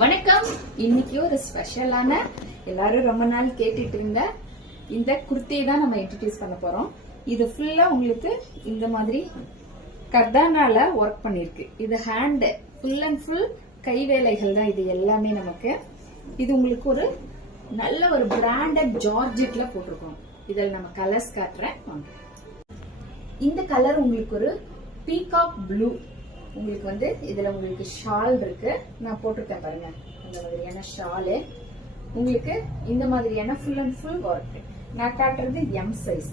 வணக்கம். இன்னைக்கு ஒரு ஸ்பெஷலான எல்லாரும் ரொம்ப நாள் கேட்டுட்டு இருந்த இந்த குர்த்தியை தான் நம்ம இன்ட்ரோடியூஸ் பண்ண போறோம். இது ஃபுல்லா உங்களுக்கு இந்த மாதிரி கர்தானால ஒர்க் பண்ணிருக்கு. இது ஹேண்ட் ஃபுல் அண்ட் ஃபுல் கை வேலைகள் தான் இது எல்லாமே நமக்கு. இது உங்களுக்கு ஒரு நல்ல ஒரு பிராண்டட் ஜார்ஜெட்ல போட்டிருக்கோம். இதில் நம்ம கலர்ஸ் காட்டுறேன். இந்த கலர் உங்களுக்கு ஒரு பீகாக் ப்ளூ. உங்களுக்கு வந்து இதுல உங்களுக்கு ஷால் இருக்கு. நான் போட்டிருக்கேன் பாருங்க, இந்த மாதிரியான ஷாலு உங்களுக்கு இந்த மாதிரியான ஃபுல் அண்ட் ஃபுல் ஒர்க். நான் காட்டுறது எம் சைஸ்.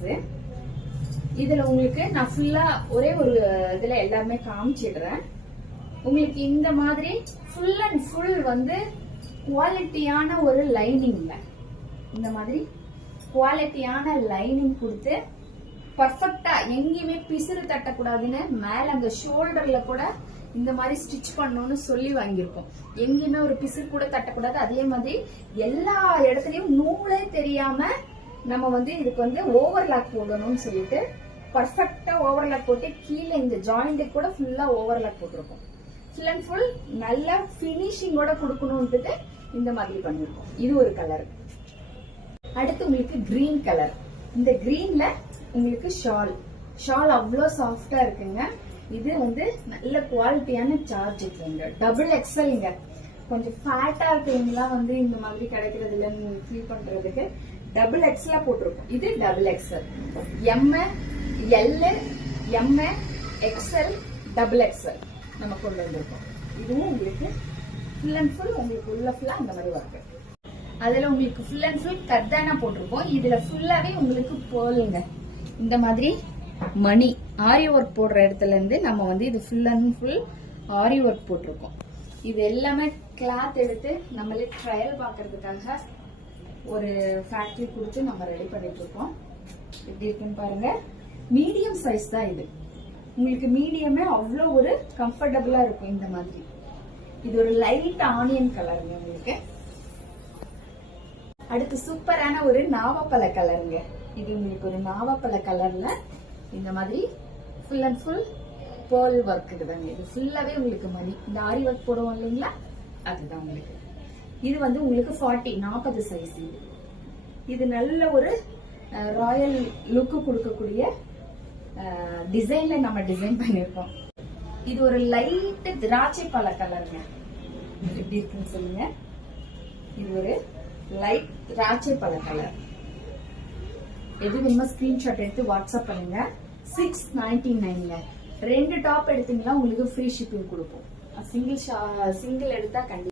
இதுல உங்களுக்கு நான் ஃபுல்லா ஒரே ஒரு இதுல எல்லாமே காமிச்சிடுறேன். உங்களுக்கு இந்த மாதிரி ஃபுல் அண்ட் ஃபுல் வந்து குவாலிட்டியான ஒரு லைனிங்ல இந்த மாதிரி குவாலிட்டியான லைனிங் கொடுத்து பர்ஃபெக்டா எங்கேயுமே பிசுறு தட்டக்கூடாதுன்னு மேல அந்த ஷோல்டர்ல கூட இந்த மாதிரி ஸ்டிச் பண்ணணும்னு சொல்லி வாங்கியிருக்கோம். எங்கேயுமே ஒரு பிசுறு கூட தட்டக்கூடாது. அதே மாதிரி எல்லா இடத்துலயும் நூலே தெரியாம நம்ம வந்து இதுக்கு வந்து ஓவர்லாக் போடணும்னு சொல்லிட்டு பர்ஃபெக்டா ஓவர்லாக் போட்டு கீழே இந்த ஜாயிண்ட் கூட ஃபுல்லா ஓவர்லாக் போட்டிருக்கோம். ஃபுல் அண்ட் ஃபுல் நல்ல பினிஷிங்கோட கொடுக்கணும்ன்ட்டு இந்த மாதிரி பண்ணிருக்கோம். இது ஒரு கலர். அடுத்து உங்களுக்கு கிரீன் கலர். இந்த கிரீன்ல உங்களுக்கு ஷால் அவ்வளோ சாஃப்டா இருக்குங்க. இது வந்து நல்ல குவாலிட்டியான சார்ஜ் இருக்குங்க. டபுள் எக்ஸல்ங்க. கொஞ்சம் ஃபேட்டா இருக்கீங்களா வந்து இந்த மாதிரி கிடைக்கிறது இல்லைன்னு ஃபீல் பண்றதுக்கு டபுள் எக்ஸலா போட்டிருக்கோம். இது double XL, M, L, M, XL, double XL நம்ம கொண்டு வந்திருக்கோம். இதுவும் உங்களுக்கு ஃபுல் அண்ட் ஃபுல் உங்களுக்கு உள்ள ஃபுல்லா இந்த மாதிரி ஒர்க். அதுல உங்களுக்கு ஃபுல் அண்ட் ஃபுல் கர்தானா போட்டிருக்கோம். இதுல ஃபுல்லாவே உங்களுக்கு போலுங்க இந்த மாதிரி மணி ஆரி ஒர்க் போடுற இடத்துல இருந்து நம்ம வந்து இது full and full aari work போட்டிருக்கோம். இது எல்லாமே கிளாத் எடுத்து நம்மளே ட்ரையல் பாக்குறதுக்காக ஒரு ஃபேக்டரி கொடுத்து நம்ம ரெடி பண்ணிட்டு இருக்கோம். எப்படி இருக்குன்னு பாருங்க. மீடியம் சைஸ் தான் இது. உங்களுக்கு மீடியமே அவ்வளோ ஒரு கம்ஃபர்டபுளா இருக்கும். இந்த மாதிரி இது ஒரு லைட் ஆனியன் கலருங்க. உங்களுக்கு அடுத்து சூப்பரான ஒரு நாவப்பழ கலருங்க. இது உங்களுக்கு ஒரு நாவப்பழ கலர்ல இந்த மாதிரி full and full pearl work இருக்குதாங்க. இது ஃபுல்லாவே உங்களுக்கு மணி இந்த ஆரி ஒர்க் போடுவோம் இல்லைங்களா, அதுதான் உங்களுக்கு. இது வந்து உங்களுக்கு 40 சைஸ். இது நல்ல ஒரு ராயல் லுக்கு கொடுக்கக்கூடிய டிசைன்ல நம்ம டிசைன் பண்ணிருக்கோம். இது ஒரு லைட் திராட்சை பழ கலருங்க. எப்படி இருக்குன்னு சொல்லுங்க. இது ஒரு லைட் திராட்சை பழ கலர். எது வேணுமா ஸ்கிரீன்ஷாட் எடுத்து வாட்ஸ்அப் பண்ணுங்க. 699ங்க. 2 டாப் எடுத்தீங்கன்னா உங்களுக்கு ஃப்ரீ ஷிப்பிங் கொடுப்போம். சிங்கிள் எடுத்தா கண்டிப்பா